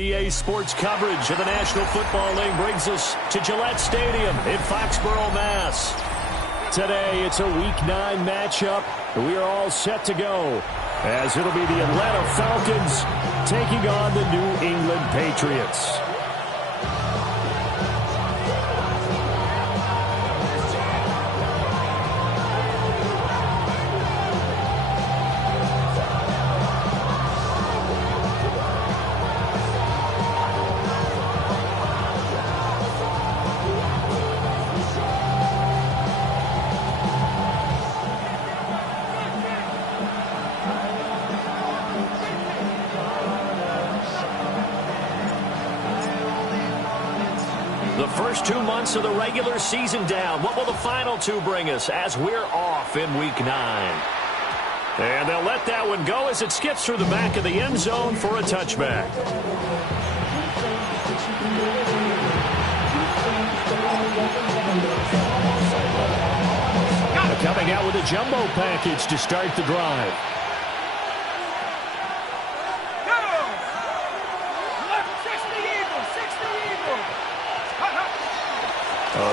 EA Sports coverage of the National Football League brings us to Gillette Stadium in Foxborough, Mass. Today, it's a Week 9 matchup. We are all set to go, as it'll be the Atlanta Falcons taking on the New England Patriots. The first 2 months of the regular season down. What will the final 2 bring us as we're off in Week 9? And they'll let that one go as it skips through the back of the end zone for a touchback. Coming out with a jumbo package to start the drive.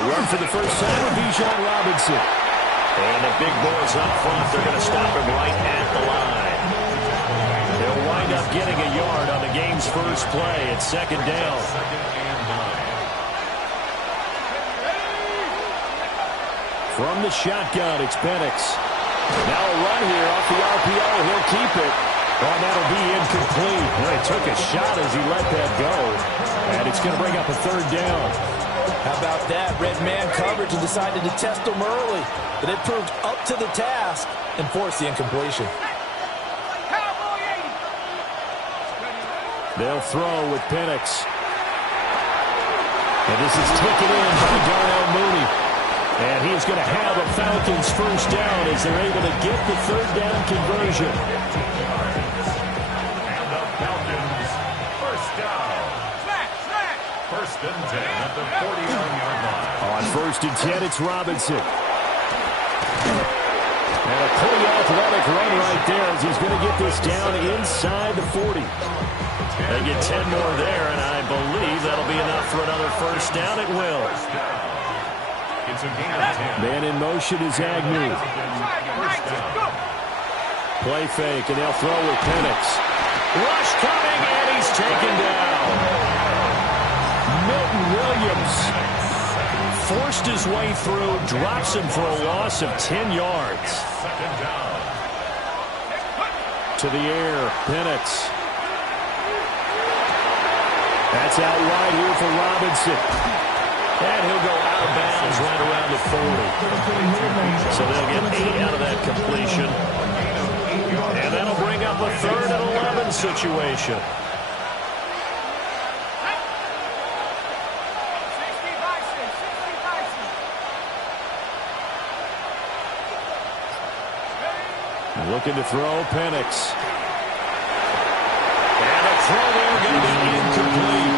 Run for the first time with Bijan Robinson. And the big boys up front, they're going to stop him right at the line. They'll wind up getting a yard on the game's first play. It's second down. From the shotgun, it's Penix. Now a run here off the RPO. He'll keep it. Oh, that'll be incomplete. Well, he took a shot as he let that go. And it's going to bring up a third down. How about that? Red man coverage and decided to test them early. But it proved up to the task and forced the incompletion. They'll throw with Penix. And this is taken in by Darnell Mooney. And he's going to have a Falcons first down as they're able to get the third down conversion. And the Falcons first down. First and 10 at the 49-yard line. On first and 10, it's Robinson. And a pretty athletic run right there as he's going to get this down inside the 40. They get 10 more there, and I believe that'll be enough for another first down. It will. It's a gain of 10. Man in motion is Agnew. Play fake, and they'll throw with Penix. Rush coming, and he's taken down. Milton Williams forced his way through, drops him for a loss of 10 yards. To the air, Penix. That's out wide here for Robinson. And he'll go out of bounds right around the 40. So they'll get 8 out of that completion. And that'll bring up a 3rd and 11 situation. Looking to throw, Penix. And a throw there going to be incomplete.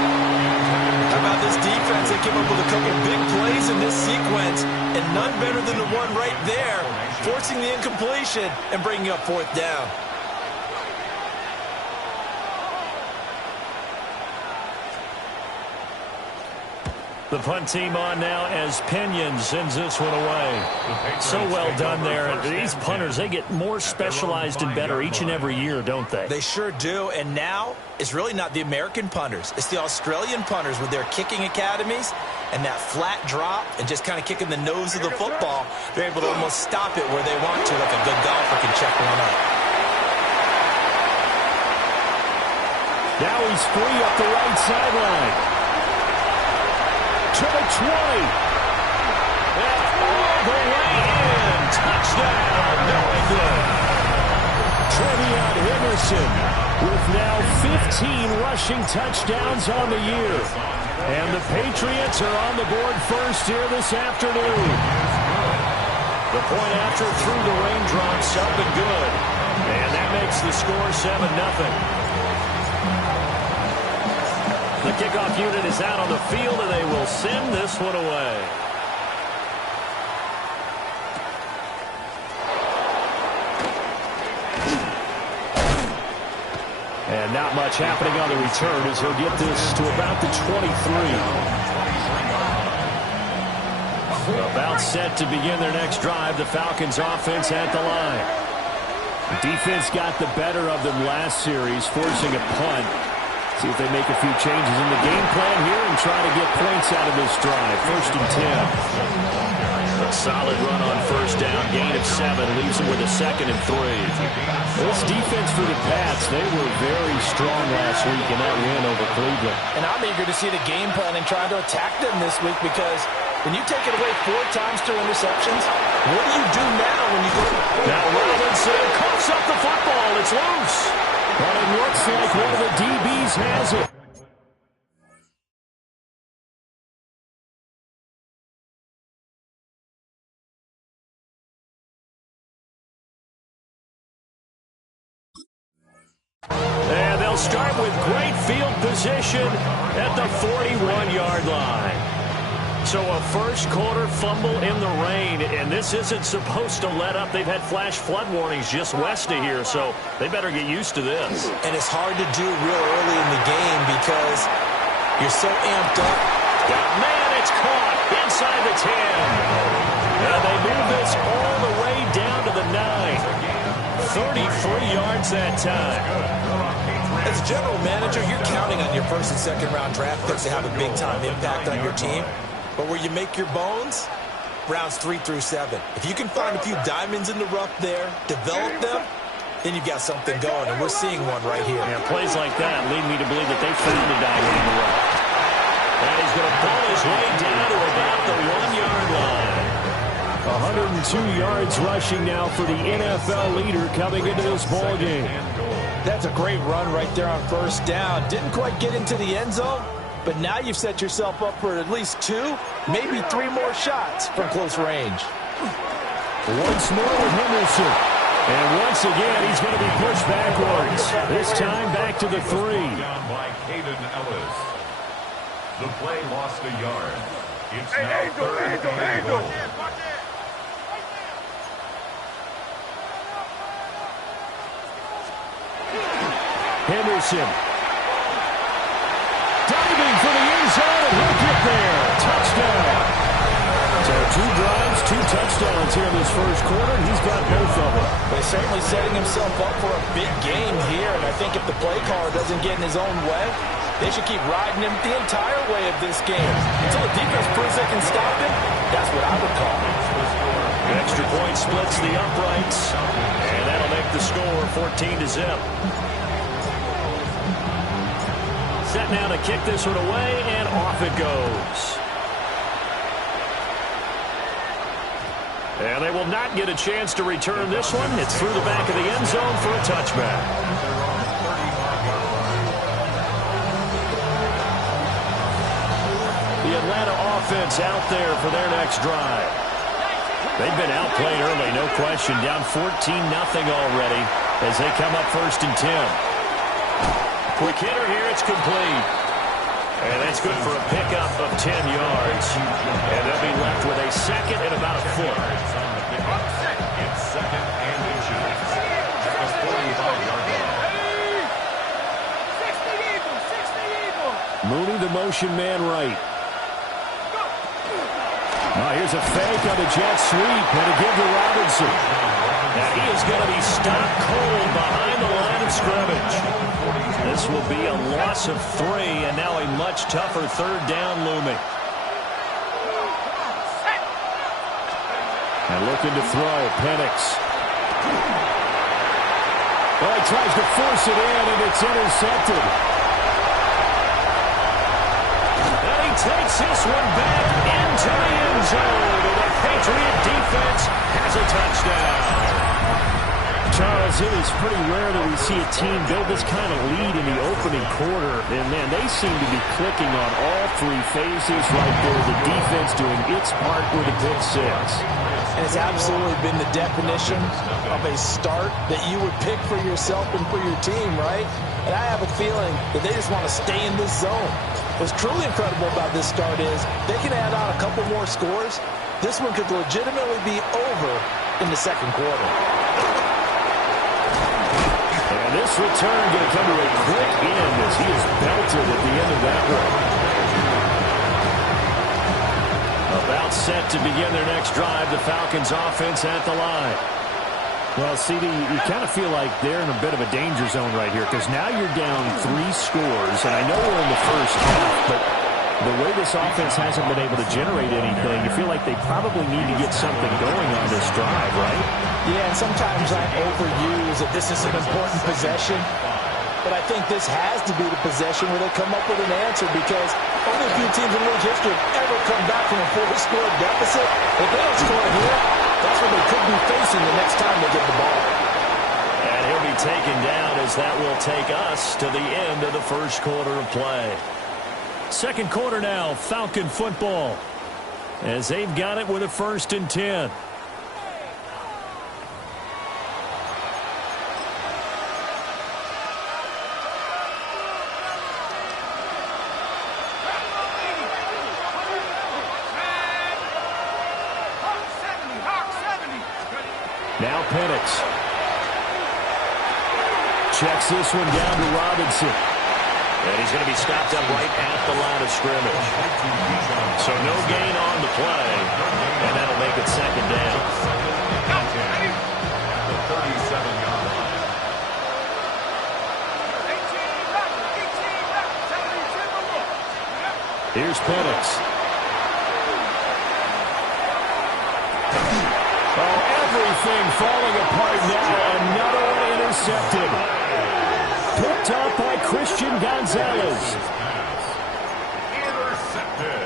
How about this defense? They came up with a couple big plays in this sequence, and none better than the one right there, forcing the incompletion and bringing up 4th down. The punt team on now as Pinion sends this one away. So well done there. And these punters, they get more specialized and better each and every year, don't they? They sure do. And now it's really not the American punters. It's the Australian punters with their kicking academies and that flat drop and just kind of kicking the nose of the football. They're able to almost stop it where they want to, like a good golfer can check one up. Now he's free up the right sideline. To the 20. That's all the way in. Touchdown, New England. Trevion Henderson with now 15 rushing touchdowns on the year. And the Patriots are on the board first here this afternoon. The point after through the raindrops up and good. And that makes the score 7-0. The kickoff unit is out on the field, and they will send this one away. And not much happening on the return as he'll get this to about the 23. About set to begin their next drive. The Falcons offense at the line. The defense got the better of them last series, forcing a punt. See if they make a few changes in the game plan here and try to get points out of this drive. 1st and 10. A solid run on 1st down. Gain of 7 leaves them with a 2nd and 3. This defense for the Pats, they were very strong last week in that win over Cleveland. And I'm eager to see the game plan and try to attack them this week, because when you take it away 4 times through interceptions, what do you do now when you go? Now Robinson coughs up the football. It's loose. But it looks like one of the DBs has it. And they'll start with great field position at the 41-yard line. So a first quarter fumble in the rain, and this isn't supposed to let up. They've had flash flood warnings just west of here, so they better get used to this. And it's hard to do real early in the game because you're so amped up. Man, it's caught inside the 10. And they move this all the way down to the 9. 33 yards that time. As a general manager, you're counting on your 1st and 2nd round draft picks to have a big-time impact on your team. But where you make your bones, rounds 3 through 7. If you can find a few diamonds in the rough there, develop them, then you've got something going, and we're seeing one right here. Yeah, plays like that lead me to believe that they found a diamond in the rough. And he's going to pull his way down to about the 1-yard line. 102 yards rushing now for the NFL leader coming into this ball game. That's a great run right there on 1st down. Didn't quite get into the end zone, but now you've set yourself up for at least 2, maybe 3 more shots from close range. Once more with Henderson. And once again, he's going to be pushed backwards. This time back to the 3. Down by Caden Ellis. The play lost a yard. It's now 3rd and goal. Henderson. Diving for the end zone, and he'll get there. Touchdown. So 2 drives, 2 touchdowns here in this first quarter, and he's got both of them. He's certainly setting himself up for a big game here, and I think if the play caller doesn't get in his own way, they should keep riding him the entire way of this game. Until the defense proves they can stop him, that's what I would call it. Extra point splits the uprights, and that'll make the score 14-0. Set now to kick this one away, and off it goes. And they will not get a chance to return this one. It's through the back of the end zone for a touchback. The Atlanta offense out there for their next drive. They've been outplayed early, no question. Down 14-0 already as they come up 1st and 10. Quick hitter here, it's complete. And that's good for a pickup of 10 yards. And they'll be left with a 2nd and about a foot. It's 2nd and inches. At the 45-yard line. Mooney, the motion man right. Now here's a fake on the jet sweep, and a give to Robinson. Now he is going to be stopped cold behind the line of scrimmage. This will be a loss of 3, and now a much tougher 3rd down looming. And looking to throw, Penix. Well, he tries to force it in, and it's intercepted. And he takes this one back into the end zone, and the Patriot defense has a touchdown. Charles, it is pretty rare that we see a team build this kind of lead in the opening quarter. And, man, they seem to be clicking on all 3 phases right there. The defense doing its part with a pick 6. And it's absolutely been the definition of a start that you would pick for yourself and for your team, right? And I have a feeling that they just want to stay in this zone. What's truly incredible about this start is they can add on a couple more scores. This one could legitimately be over in the 2nd quarter. And this return going to come to a set to begin their next drive. The Falcons offense at the line. Well, CD, you kind of feel like they're in a bit of a danger zone right here because now you're down 3 scores, and I know we're in the first half, but the way this offense hasn't been able to generate anything, you feel like they probably need to get something going on this drive, right? Yeah, and sometimes I overuse that this is an important possession, but I think this has to be the possession where they come up with an answer because only a few teams in league history have ever come back from a 4-score deficit. If they don't score here, that's what they could be facing the next time they get the ball. And he'll be taken down as that will take us to the end of the first quarter of play. Second quarter now, Falcon football, as they've got it with a 1st and 10. Now Penix checks this one down to Robinson. And he's going to be stopped up right at the line of scrimmage. So no gain on the play, and that'll make it 2nd down. The 37-yard line. Here's Penix. Oh, everything falling apart now. Another one intercepted. Picked up by Christian Gonzalez. Intercepted.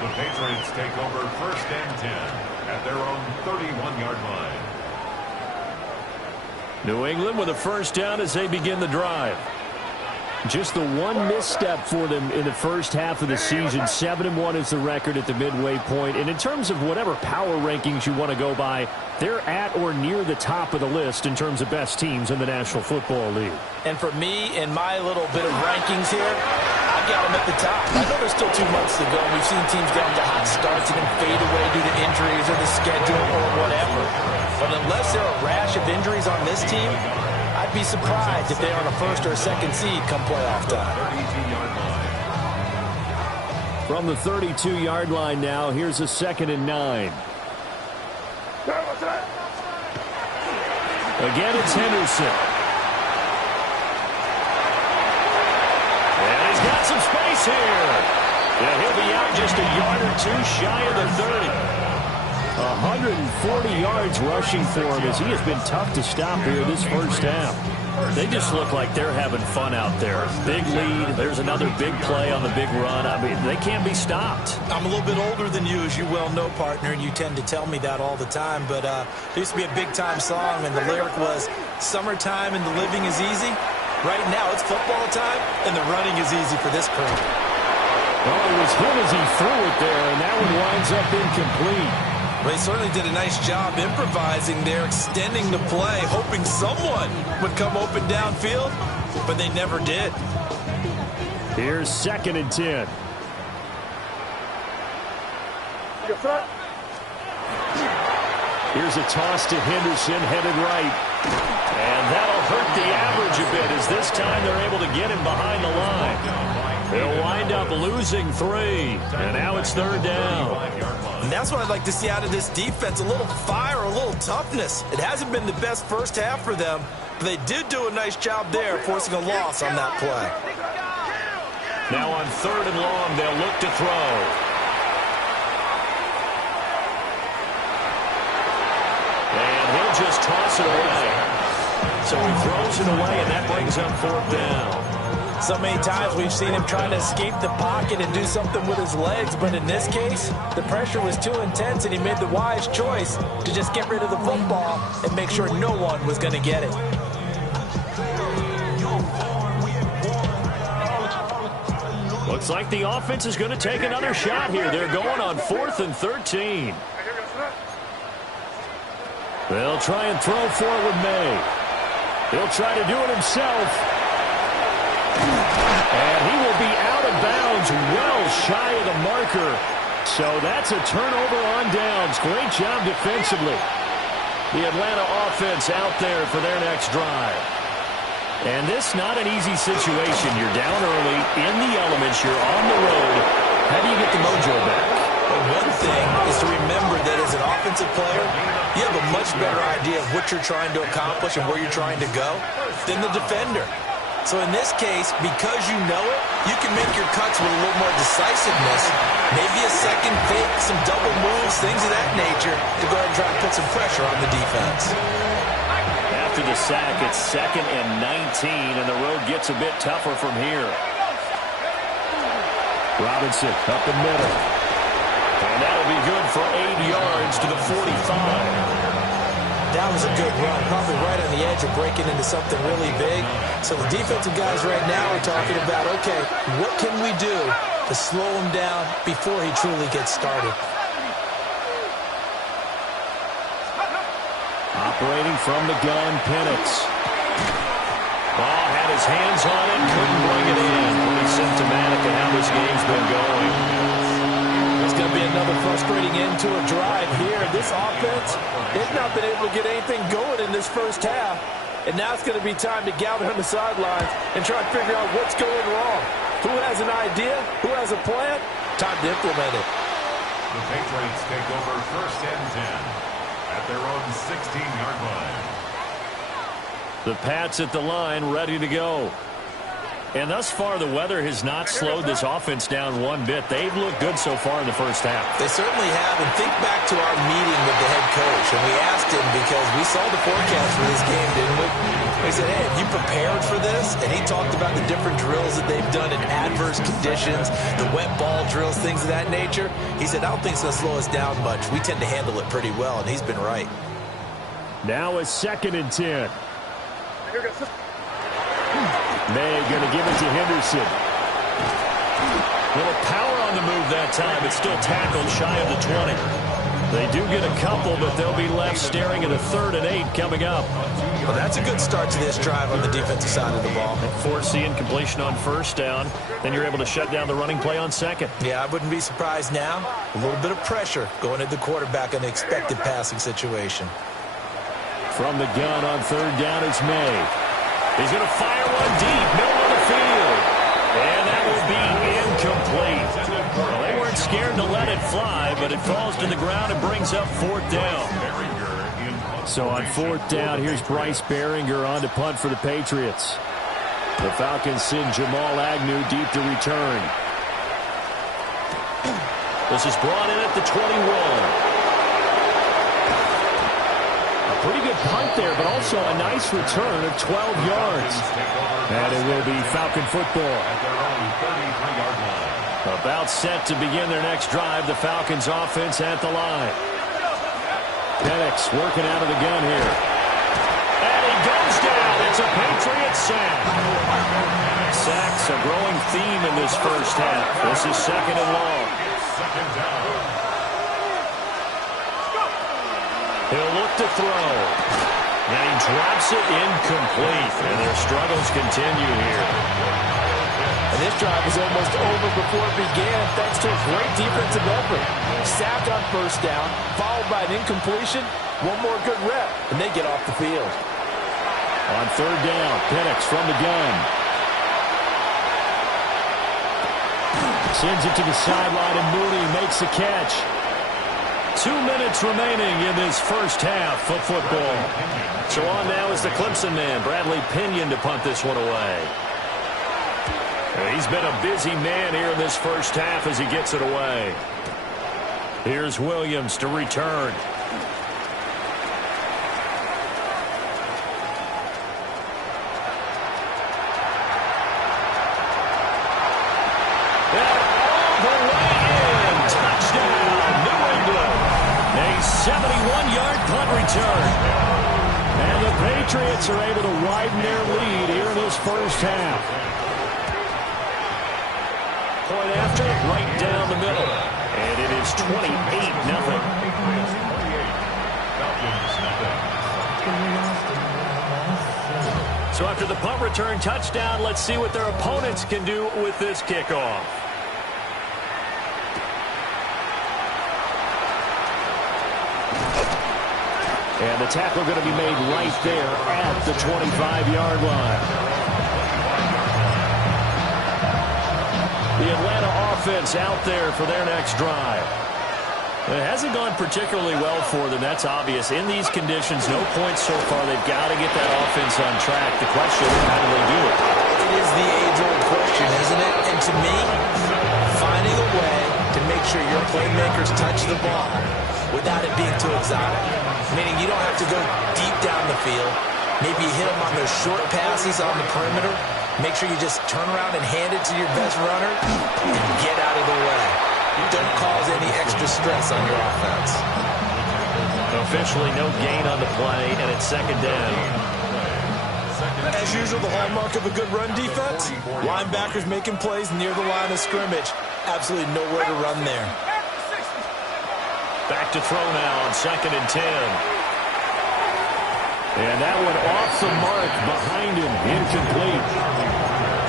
The Patriots take over 1st and 10 at their own 31-yard line. New England with a 1st down as they begin the drive. Just the one misstep for them in the first half of the season. 7-1 is the record at the midway point. And in terms of whatever power rankings you want to go by, they're at or near the top of the list in terms of best teams in the National Football League. And for me, in my little bit of rankings here, I've got them at the top. I know there's still 2 months to go. We've seen teams get into hot starts and then fade away due to injuries or the schedule or whatever. But unless there are a rash of injuries on this team, I'd be surprised if they're on a 1st or 2nd seed come playoff time. 32-yard line. From the 32-yard line now, here's a 2nd and 9. Again, it's Henderson. And he's got some space here. Yeah, he'll be out just a yard or 2 shy of the 30. 140 yards rushing for him as he has been tough to stop here this first half. They just look like they're having fun out there. Big lead. There's another big play on the big run. I mean, they can't be stopped. I'm a little bit older than you, as you well know, partner, and you tend to tell me that all the time. But there used to be a big-time song, and the lyric was, "Summertime and the living is easy." Right now, it's football time, and the running is easy for this crew. Well, it was him as he threw it there, and that one winds up incomplete. They certainly did a nice job improvising there, extending the play, hoping someone would come open downfield, but they never did. Here's 2nd and 10. Here's a toss to Henderson, headed right. And that'll hurt the average a bit as this time they're able to get him behind the line. They'll wind up losing 3, and now it's 3rd down. And that's what I'd like to see out of this defense, a little fire, a little toughness. It hasn't been the best first half for them, but they did do a nice job there, forcing a loss on that play. Now on 3rd and long, they'll look to throw. And he'll just toss it away. So he throws it away, and that brings up 4th down. So many times we've seen him trying to escape the pocket and do something with his legs, but in this case, the pressure was too intense, and he made the wise choice to just get rid of the football and make sure no one was going to get it. Looks like the offense is going to take another shot here. They're going on 4th and 13. They'll try and throw for it with May. He'll try to do it himself. And he will be out of bounds, well shy of the marker. So that's a turnover on downs. Great job defensively. The Atlanta offense out there for their next drive. And this not an easy situation. You're down early, in the elements, you're on the road. How do you get the mojo back? Well, one thing is to remember that as an offensive player, you have a much better idea of what you're trying to accomplish and where you're trying to go than the defender. So in this case, because you know it, you can make your cuts with a little more decisiveness, maybe a second fake, some double moves, things of that nature, to go ahead and try to put some pressure on the defense. After the sack, it's 2nd and 19, and the road gets a bit tougher from here. Robinson up the middle. And that'll be good for 8 yards to the 45. That was a good run, probably right on the edge of breaking into something really big. So the defensive guys right now are talking about, okay, what can we do to slow him down before he truly gets started? Operating from the gun, Penix. Ball had his hands on it, couldn't bring it in. Pretty symptomatic of how this game's been going. It's going to be another frustrating end to a drive here. This offense has not been able to get anything going in this first half. And now it's going to be time to gather on the sidelines and try to figure out what's going wrong. Who has an idea? Who has a plan? Time to implement it. The Patriots take over 1st and 10 at their own 16-yard line. The Pats at the line, ready to go. And thus far, the weather has not slowed this offense down one bit. They've looked good so far in the first half. They certainly have. And think back to our meeting with the head coach. And we asked him because we saw the forecast for this game, didn't we? We said, hey, have you prepared for this? And he talked about the different drills that they've done in adverse conditions, the wet ball drills, things of that nature. He said, I don't think it's going to slow us down much. We tend to handle it pretty well, and he's been right. Now it's 2nd and 10. May going to give it to Henderson. Little power on the move that time. It's still tackled shy of the 20. They do get a couple, but they'll be left staring at a 3rd and 8 coming up. Well, that's a good start to this drive on the defensive side of the ball. Force the incompletion on 1st down. Then you're able to shut down the running play on 2nd. Yeah, I wouldn't be surprised now. A little bit of pressure going at the quarterback in the expected passing situation. From the gun on 3rd down, it's May. He's going to fire one deep, middle of the field. And that will be incomplete. Well, they weren't scared to let it fly, but it falls to the ground and brings up 4th down. So on 4th down, here's Bryce Behringer on to punt for the Patriots. The Falcons send Jamal Agnew deep to return. This is brought in at the 21. Pretty good punt there, but also a nice return of 12 yards. And it will be Falcon football. About set to begin their next drive. The Falcons offense at the line. Penix working out of the gun here. And he goes down. It's a Patriot sack. Sacks a growing theme in this first half. This is 2nd and long. He'll look to throw. And he drops it incomplete. And their struggles continue here. And this drive was almost over before it began thanks to a great defensive effort. Sack on 1st down, followed by an incompletion. One more good rep, and they get off the field. On 3rd down, Penix from the gun. Sends it to the sideline, and Mooney makes the catch. 2 minutes remaining in this first half of football. So on now is the Clemson man, Bradley Pinion, to punt this one away. He's been a busy man here in this first half as he gets it away. Here's Williams to return. A 71-yard punt return. And the Patriots are able to widen their lead here in this first half. Point after, right down the middle. And it is 28-0. So after the punt return touchdown, let's see what their opponents can do with this kickoff. And the tackle going to be made right there at the 25-yard line. The Atlanta offense out there for their next drive. It hasn't gone particularly well for them. That's obvious. In these conditions, no points so far. They've got to get that offense on track. The question is, how do they do it? It is the age-old question, isn't it? And to me, finding a way to make sure your playmakers touch the ball without it being too exotic. Meaning you don't have to go deep down the field. Maybe you hit them on those short passes on the perimeter. Make sure you just turn around and hand it to your best runner and get out of the way. Don't cause any extra stress on your offense. Officially no gain on the play, and it's second down. As usual, the hallmark of a good run defense, linebackers making plays near the line of scrimmage. Absolutely nowhere to run there. Back to throw now on 2nd and 10. And that one off the mark behind him, incomplete.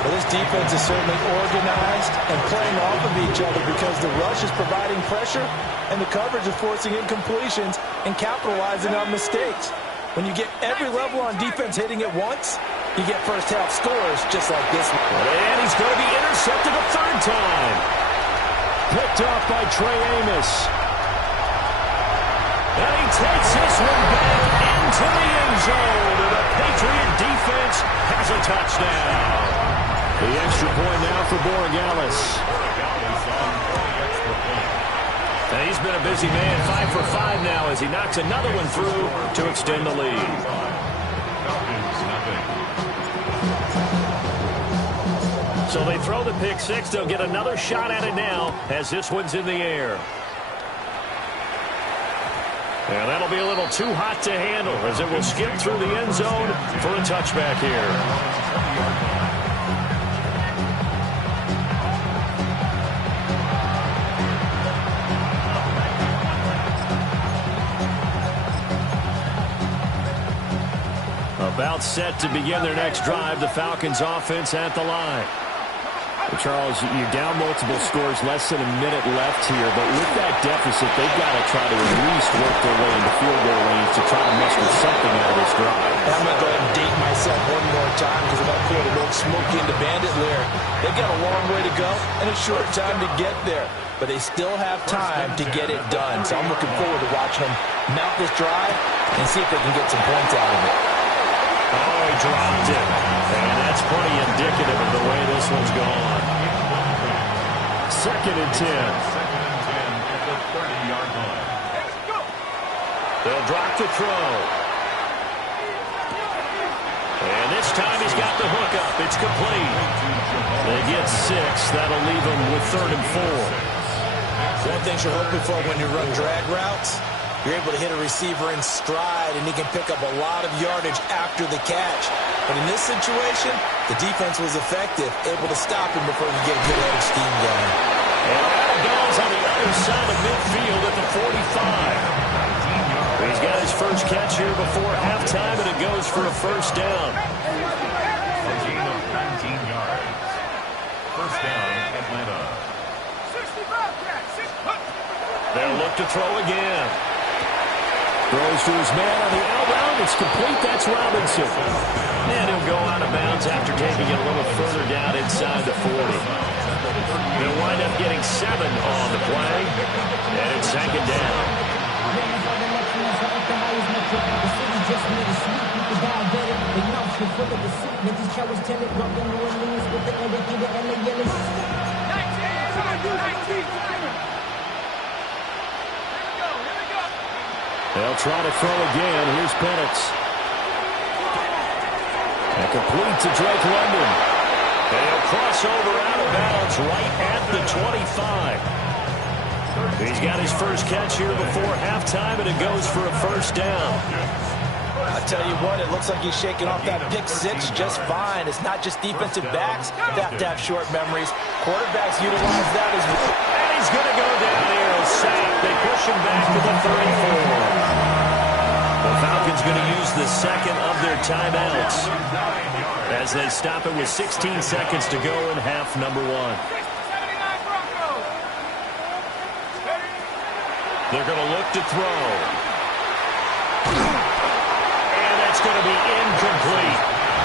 Well, this defense is certainly organized and playing off of each other because the rush is providing pressure and the coverage is forcing incompletions and capitalizing on mistakes. When you get every level on defense hitting at once, you get first-half scores just like this one. And he's going to be intercepted a third time. Picked off by Trey Amos. And he takes this one back into the end zone. And the Patriot defense has a touchdown. The extra point now for Borregales. And he's been a busy man, 5 for 5 now as he knocks another one through to extend the lead. So they throw the pick six. They'll get another shot at it now as this one's in the air. And that'll be a little too hot to handle as it will skip through the end zone for a touchback here. About set to begin their next drive, the Falcons offense at the line. Well, Charles, you're down multiple scores, less than a minute left here, but with that deficit, they've got to try to at least work their way into field goal range to try to muster something out of this drive. I'm going to go ahead and date myself one more time because if I quote a little Smokey and the Bandit lyric, they've got a long way to go and a short time to get there. But they still have time to get it done. So I'm looking forward to watching them mount this drive and see if they can get some points out of it. Oh, he dropped it. And that's pretty indicative of the way this one's gone. 2nd and 10. At the 30-yard line. They'll drop to throw. And this time he's got the hook up. It's complete. They get 6. That'll leave them with 3rd and 4. One thing you're hoping for when you run drag routes, you're able to hit a receiver in stride, and he can pick up a lot of yardage after the catch. But in this situation, the defense was effective, able to stop him before he get a good head of steam going. And out it goes on the other side of midfield at the 45. He's got his first catch here before halftime, and it goes for a first down. A gain of 19 yards. First down, Atlanta. They'll look to throw again. Throws to his man on the outbound. It's complete. That's Robinson. And he'll go out of bounds after taking it a little further down inside the 40. They'll wind up getting 7 on the play. And it's 2nd down. They'll try to throw again. Here's Penix. And complete to Drake London. And he'll cross over out of bounds right at the 25. He's got his first catch here before halftime, and it goes for a first down. I tell you what, it looks like he's shaking off that pick six just fine. It's not just defensive backs that have to have short memories. Quarterbacks utilize that as well. And he's going to go down here and sack. They push him back to the 34. The Falcons going to use the second of their timeouts as they stop it with 16 seconds to go in half number 1. They're going to look to throw. And that's going to be incomplete.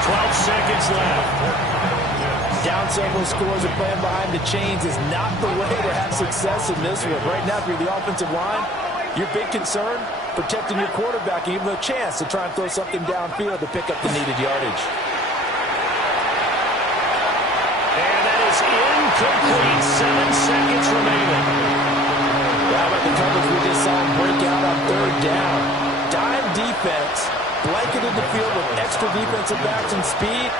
12 seconds left. Down down several scores and playing behind the chains is not the way to have success in this one. Right now, if you're the offensive line, your big concern, protecting your quarterback and give him a chance to try and throw something downfield to pick up the needed yardage. And that is incomplete. 7 seconds remaining. How about the coverage we just saw break out on third down? Dime defense, blanketed the field with extra defensive backs and speed,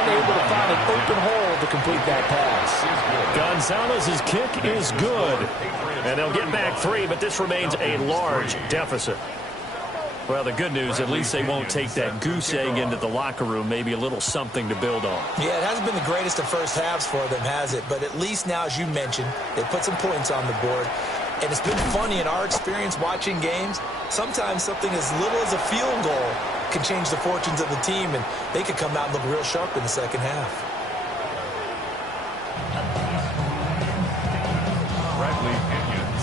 unable to find an open hole to complete that pass. Gonzalez's kick is good. And they'll get back 3, but this remains a large deficit. Well, the good news, at least they won't take that goose egg into the locker room, maybe a little something to build on. Yeah, it hasn't been the greatest of first halves for them, has it? But at least now, as you mentioned, they put some points on the board. And it's been funny in our experience watching games. Sometimes something as little as a field goal can change the fortunes of the team, and they could come out and look real sharp in the second half.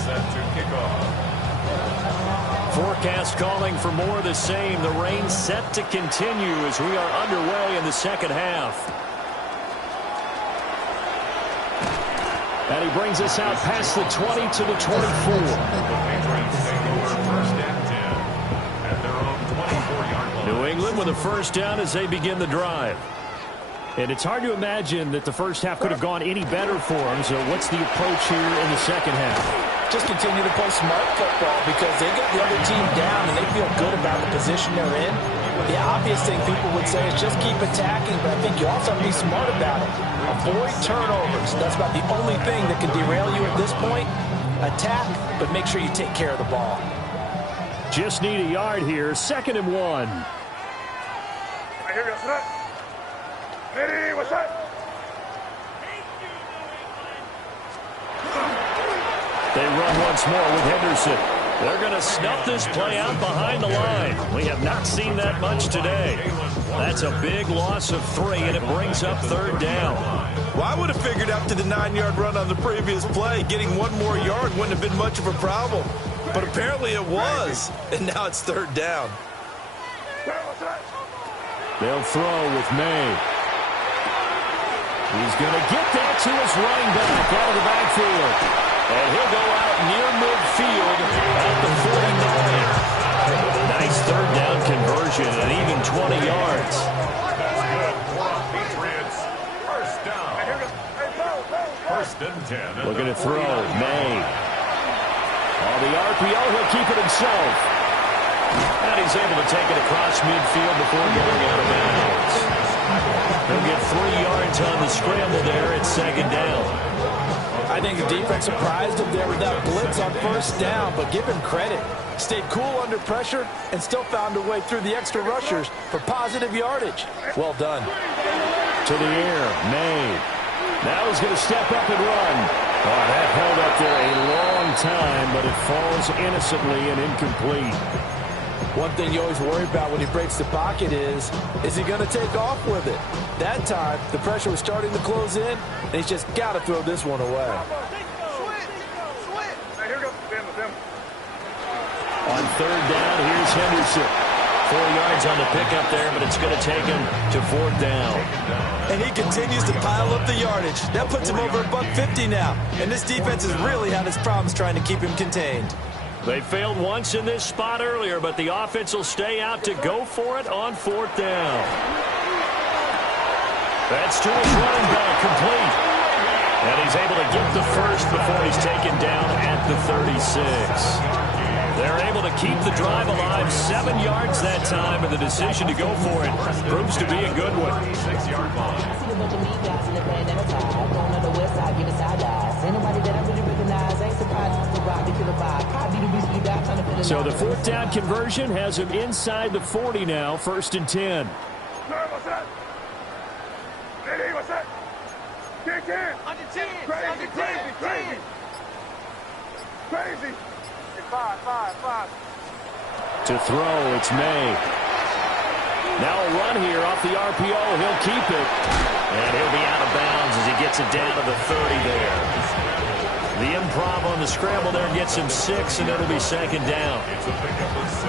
Set to kick off. Forecast calling for more of the same. The rain set to continue as we are underway in the second half. And he brings us out past the 20 to the 24. The Patriots take over first and 10 at their own 24-yard line. New England with a first down as they begin the drive. And it's hard to imagine that the first half could have gone any better for them. So what's the approach here in the second half? Just continue to play smart football because they get the other team down and they feel good about the position they're in. The obvious thing people would say is just keep attacking, but I think you also have to be smart about it. Avoid turnovers. That's about the only thing that can derail you at this point. Attack, but make sure you take care of the ball. Just need a yard here. 2nd and 1. Right here, what's up? Ready, what's up? They run once more with Henderson. They're going to snuff this play out behind the line. We have not seen that much today. That's a big loss of 3, and it brings up 3rd down. Well, I would have figured after the 9-yard run on the previous play, getting 1 more yard wouldn't have been much of a problem. But apparently it was, and now it's 3rd down. They'll throw with May. He's going to get that to his running back out of the backfield. And he'll go out near midfield at the 49. Nice 3rd down conversion and even 20 yards. Patriots, first down. First and 10. Looking to throw, May. On the RPO, he'll keep it himself. And he's able to take it across midfield before going out of bounds. He'll get 3 yards on the scramble there at 2nd down. I think the defense surprised him there with that blitz on 1st down, but give him credit. Stayed cool under pressure and still found a way through the extra rushers for positive yardage. Well done. To the air, May. Now he's going to step up and run. Oh, that held up there a long time, but it falls innocently and incomplete. One thing you always worry about when he breaks the pocket is he going to take off with it? That time, the pressure was starting to close in, and he's just got to throw this one away. On 3rd down, here's Henderson. 4 yards on the pickup there, but it's going to take him to 4th down. And he continues to pile up the yardage. That puts him over $150 now. And this defense has really had its problems trying to keep him contained. They failed once in this spot earlier, but the offense will stay out to go for it on 4th down. That's to his running back, complete. And he's able to get the first before he's taken down at the 36. They're able to keep the drive alive, 7 yards that time, and the decision to go for it proves to be a good one. So the 4th down conversion has him inside the 40 now, 1st and 10. What's that? Ready, what's that? 10. Crazy. Five. To throw, it's May. Now a run here off the RPO. He'll keep it. And he'll be out of bounds as he gets it down to the 30 there. The improv on the scramble there gets him 6, and it'll be second down.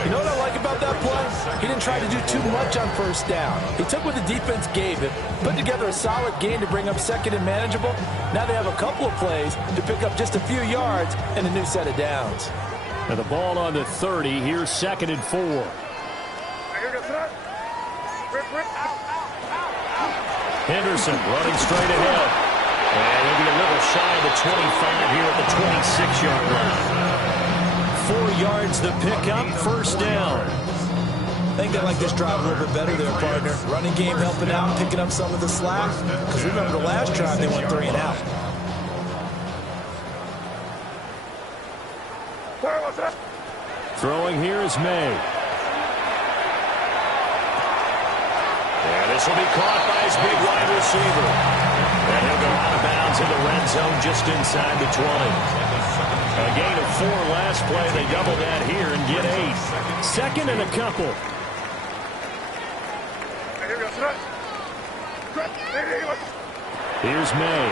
You know what I like about that play? He didn't try to do too much on first down. He took what the defense gave him, put together a solid game to bring up second and manageable. Now they have a couple of plays to pick up just a few yards and a new set of downs. And the ball on the 30. Here's second and 4. Henderson running straight ahead. And he'll be a little shy of the 25 here at the 26-yard line. 4 yards the pickup, first down. I think they like this drive a little bit better there, partner. Running game helping out, picking up some of the slack. Because remember the last drive they went 3 and out. Throwing here is May. And this will be caught by his big wide receiver. And he'll go out of bounds in the red zone just inside the 20. A gain of 4 last play. They double that here and get 8. Second and a couple. Here's May.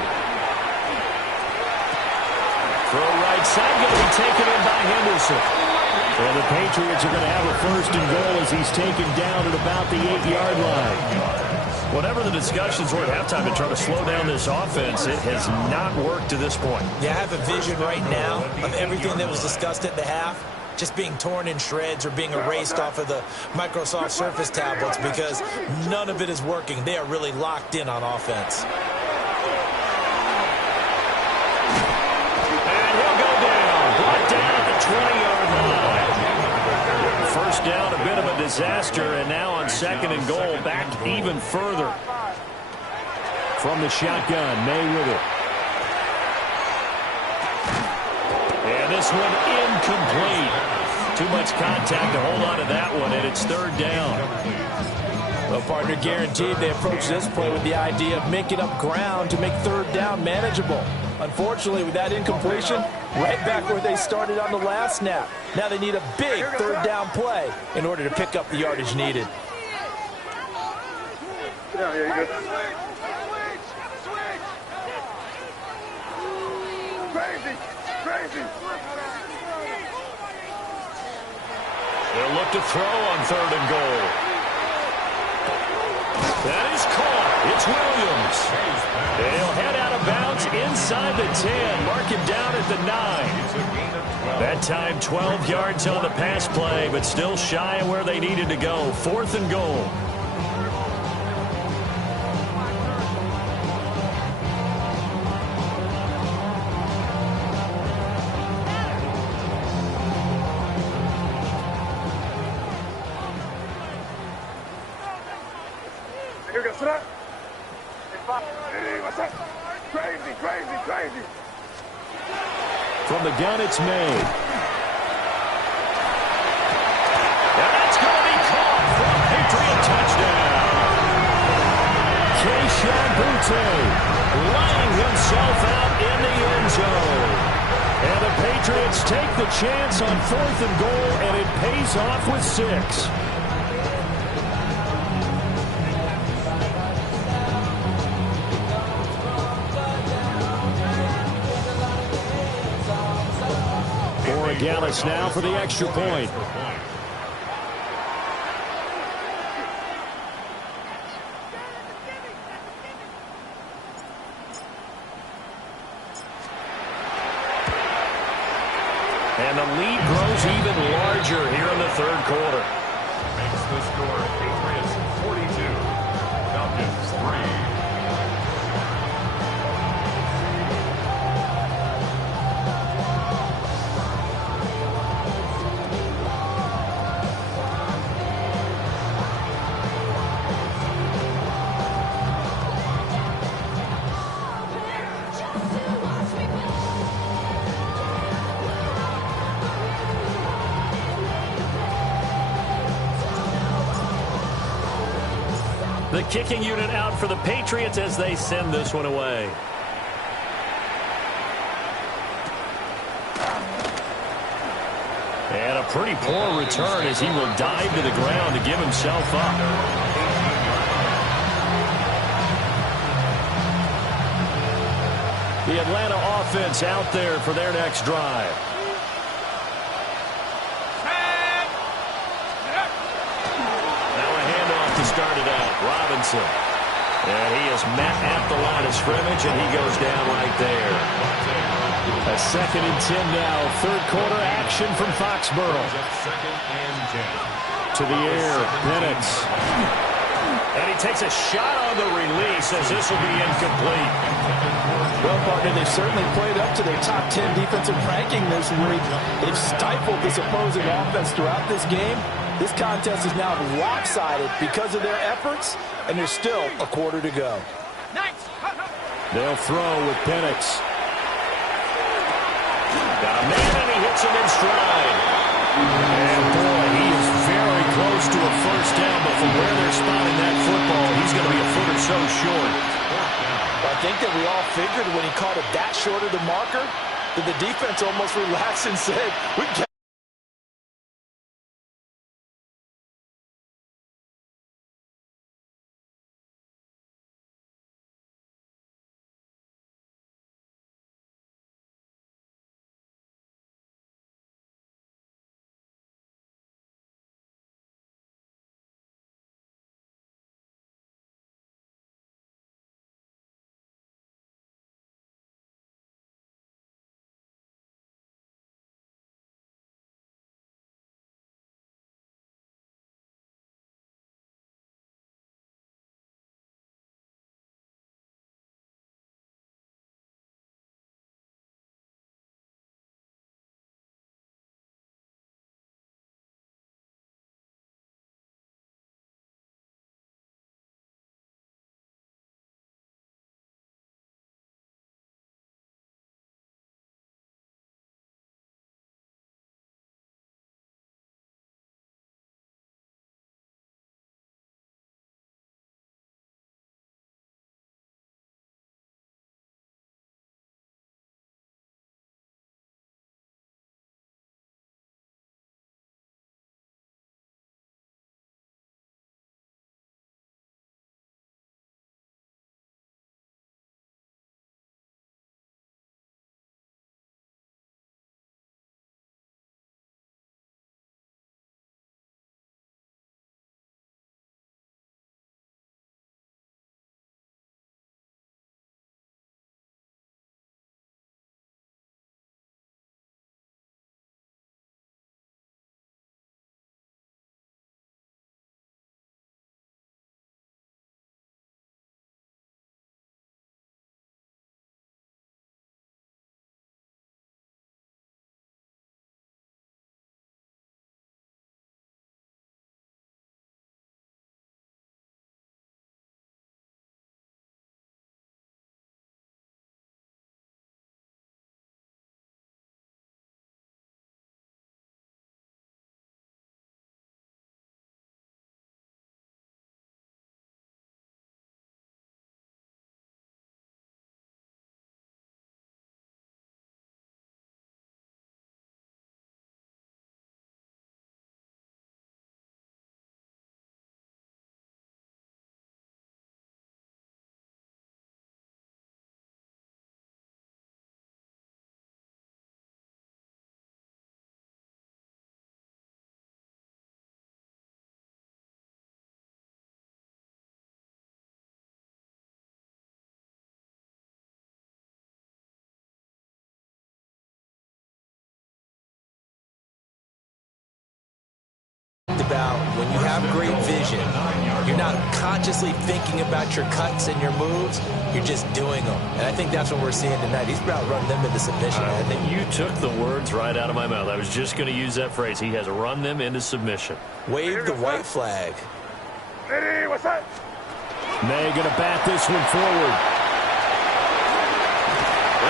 Throw right side, going to be taken in by Henderson. And the Patriots are going to have a first and goal as he's taken down at about the 8-yard line. Whatever the discussions were at halftime to try to slow down this offense, it has not worked to this point. Yeah, I have a vision right now of everything that was discussed at the half just being torn in shreds or being erased off of the Microsoft Surface tablets because none of it is working. They are really locked in on offense. And he'll go down. Brought down at the 20-yard line. First down, a bit of a disaster, and now on second and goal, back even further. From the shotgun, May with it. And this one incomplete. Too much contact to hold on to that one, and it's third down. Well, partner, guaranteed they approach this play with the idea of making up ground to make third down manageable. Unfortunately, with that incompletion, right back where they started on the last snap. Now they need a big third down play in order to pick up the yardage needed. Yeah, you good. Crazy. They'll look to throw on third and goal. That is caught. It's Williams. They'll head out of bounds inside the 10. Mark him down at the 9. That time 12 yards on the pass play, but still shy of where they needed to go. Fourth and goal. Crazy. From the gun, it's made. And that's going to be caught for a Patriot touchdown. Keyshawn Boutte laying himself out in the end zone. And the Patriots take the chance on fourth and goal, and it pays off with 6. Gallus now for the extra point. And the lead grows even larger here in the third quarter. Makes the score Patriots 42, Falcons 3. The kicking unit out for the Patriots as they send this one away. And a pretty poor return as he will dive to the ground to give himself up. The Atlanta offense out there for their next drive. Now a handoff to start it out. Robinson. And he is met at the line of scrimmage, and he goes down right there. A 2nd and 10 now. Third quarter action from Foxborough. To the air, Penix. And he takes a shot on the release as this will be incomplete. Well, partner, they've certainly played up to their top 10 defensive ranking this week. They've stifled this opposing offense throughout this game. This contest is now lopsided because of their efforts, and there's still a quarter to go. They'll throw with Penix. Got a man, and he hits him in stride. And boy, he is very close to a first down, but from where they're spotting that football, he's going to be a foot or so short. I think that we all figured when he caught it that short of the marker that the defense almost relaxed and said, we can't. About when you have great vision, you're not consciously thinking about your cuts and your moves, you're just doing them. And I think that's what we're seeing tonight. He's about run them into submission. I think you took the words right out of my mouth. I was just going to use that phrase. He has run them into submission. Wave the white flag. Hey, what's up? May going to bat this one forward.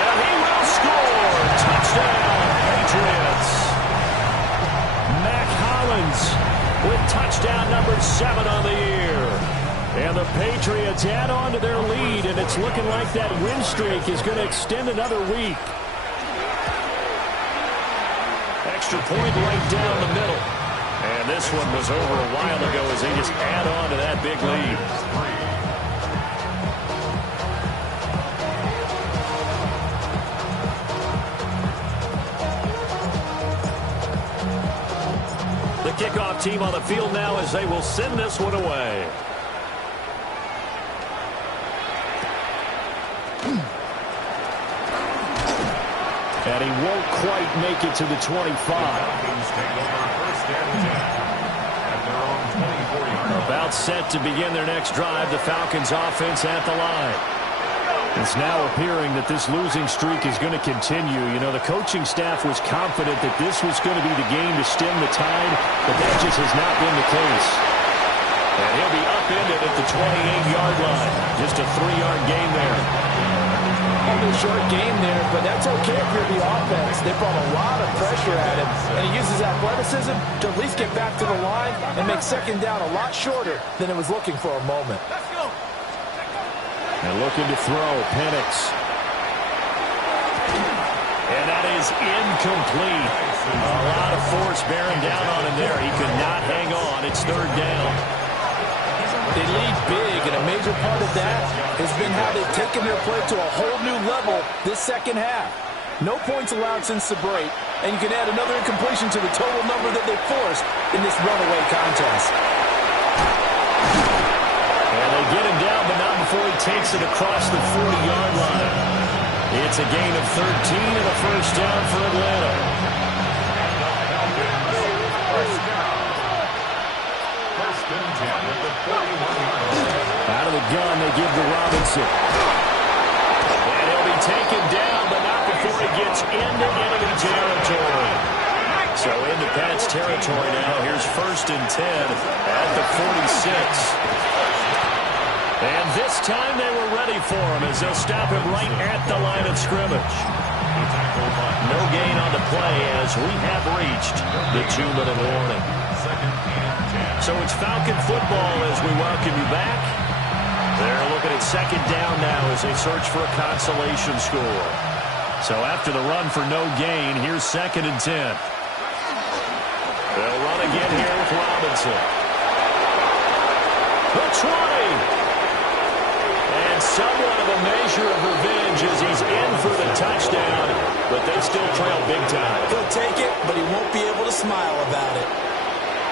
And he will score. Touchdown, Patriots. Mac Hollins with touchdown number 7 on the year. And the Patriots add on to their lead, and it's looking like that win streak is going to extend another week. Extra point right down the middle. And this one was over a while ago as they just add on to that big lead. kickoff team on the field now as they will send this one away. And he won't quite make it to the 25. About set to begin their next drive. The Falcons offense at the line. It's now appearing that this losing streak is going to continue. You know, the coaching staff was confident that this was going to be the game to stem the tide, but that just has not been the case. And he'll be upended at the 28-yard line. Just a 3-yard gain there. Only a short game there, but that's okay if you're the offense. They brought a lot of pressure at him, and he uses athleticism to at least get back to the line and make second down a lot shorter than it was looking for a moment. Let's go. And looking to throw, Penix. And that is incomplete. A lot of force bearing down on him there. He could not hang on. It's third down. They lead big, and a major part of that has been how they've taken their play to a whole new level this second half. No points allowed since the break, and you can add another incompletion to the total number that they forced in this runaway contest. And they get him down, but not before he takes it across the 40-yard line. It's a gain of 13 and a first down for Atlanta. Out of the gun, they give to Robinson. And he'll be taken down, but not before he gets into enemy territory. So into Pats territory now. Here's 1st and 10 at the 46. And this time they were ready for him as they'll stop him right at the line of scrimmage. No gain on the play as we have reached the 2-minute warning. So it's Falcon football as we welcome you back. They're looking at second down now as they search for a consolation score. So after the run for no gain, here's 2nd and 10. They'll run again here with Robinson. The 20. And somewhat of a measure of revenge as he's in for the touchdown, but they still trail big time. He'll take it, but he won't be able to smile about it.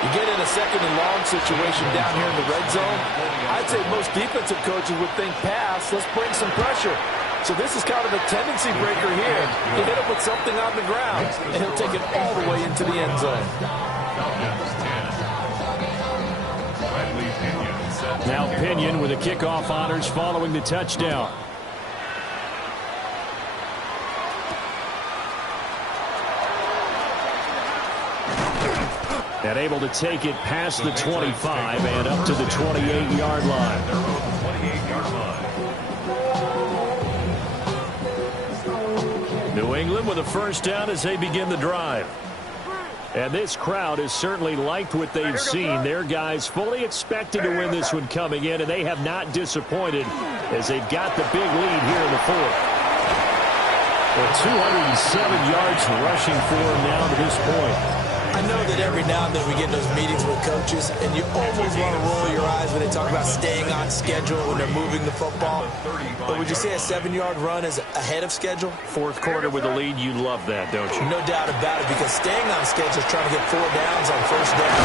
You get in a second and long situation down here in the red zone, I'd say most defensive coaches would think pass, let's bring some pressure. So this is kind of a tendency breaker here. You hit him with something on the ground, and he'll take it all the way into the end zone. Now Pinion with the kickoff honors following the touchdown. And able to take it past the 25 and up to the 28-yard line. New England with a first down as they begin the drive. And this crowd has certainly liked what they've seen. Their guys fully expected to win this one coming in, and they have not disappointed as they've got the big lead here in the fourth. Well, 207 yards rushing for them now to this point. I know that every now and then we get in those meetings with coaches, and you almost want to roll your eyes when they talk about staying on schedule when they're moving the football. But would you say a 7-yard run is ahead of schedule? Fourth quarter with a lead, you love that, don't you? No doubt about it, because staying on schedule is trying to get 4 downs on first down.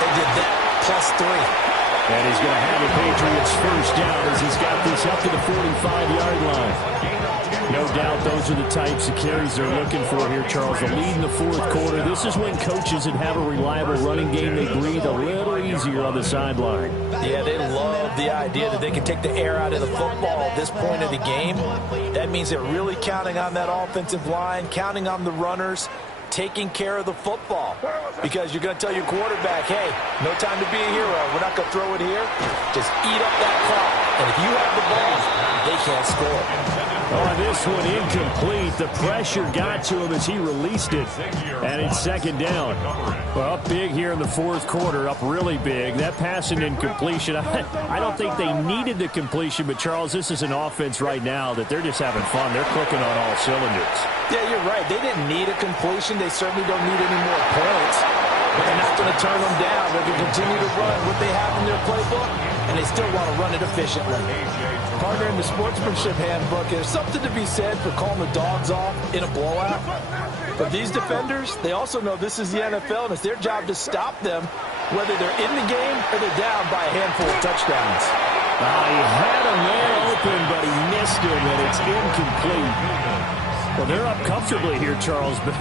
They did that plus 3. And he's going to have the Patriots first down as he's got this up to the 45-yard line. No doubt those are the types of carries they're looking for here, Charles. The lead in the fourth quarter. This is when coaches that have a reliable running game, they breathe a little easier on the sideline. Yeah, they love the idea that they can take the air out of the football at this point of the game. That means they're really counting on that offensive line, counting on the runners, taking care of the football. Because you're going to tell your quarterback, hey, no time to be a hero. We're not going to throw it here. Just eat up that clock. And if you have the ball, they can't score. Oh, this one incomplete. The pressure got to him as he released it. And it's second down. Well, up big here in the fourth quarter, up really big. That pass and incompletion, I don't think they needed the completion, but Charles, this is an offense right now that they're just having fun. They're clicking on all cylinders. Yeah, you're right. They didn't need a completion. They certainly don't need any more points. But they're not going to turn them down. They're going to continue to run what they have in their playbook. And and they still want to run it efficiently. Partner, in the sportsmanship handbook, there's something to be said for calling the dogs off in a blowout. But these defenders, they also know this is the NFL, and it's their job to stop them, whether they're in the game or they're down by a handful of touchdowns. He had a man open, but he missed him, and it's incomplete. Well, they're up comfortably here, Charles, but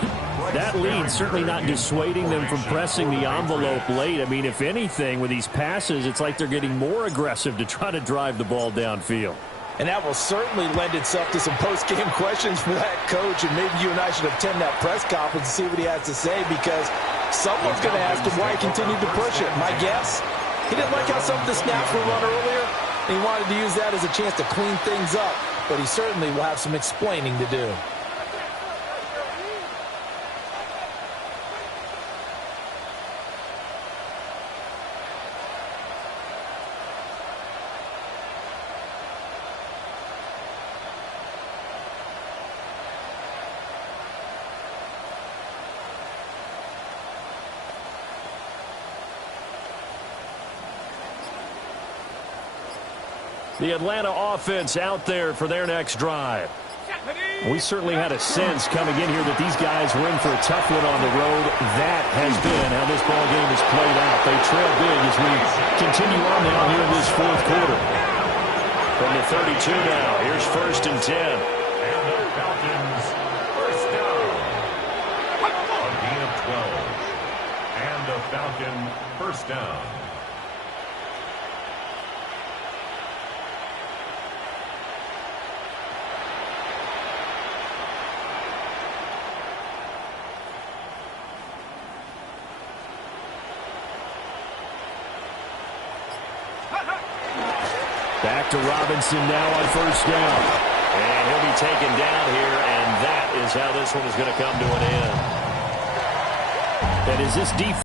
that lead certainly not dissuading them from pressing the envelope late. I mean, if anything, with these passes, it's like they're getting more aggressive to try to drive the ball downfield. And that will certainly lend itself to some post-game questions for that coach, and maybe you and I should attend that press conference and see what he has to say, because someone's going to ask him why he continued to push it. My guess, he didn't like how some of the snaps were run earlier, and he wanted to use that as a chance to clean things up, but he certainly will have some explaining to do. The Atlanta offense out there for their next drive. We certainly had a sense coming in here that these guys were in for a tough one on the road. That has been how this ball game has played out. They trail big as we continue on now here in this fourth quarter. From the 32 now, here's 1st and 10. And the Falcons, first down. A gain of 12. And the Falcon, first down. Back to Robinson now on 1st down. And he'll be taken down here, and that is how this one is going to come to an end. And is this defense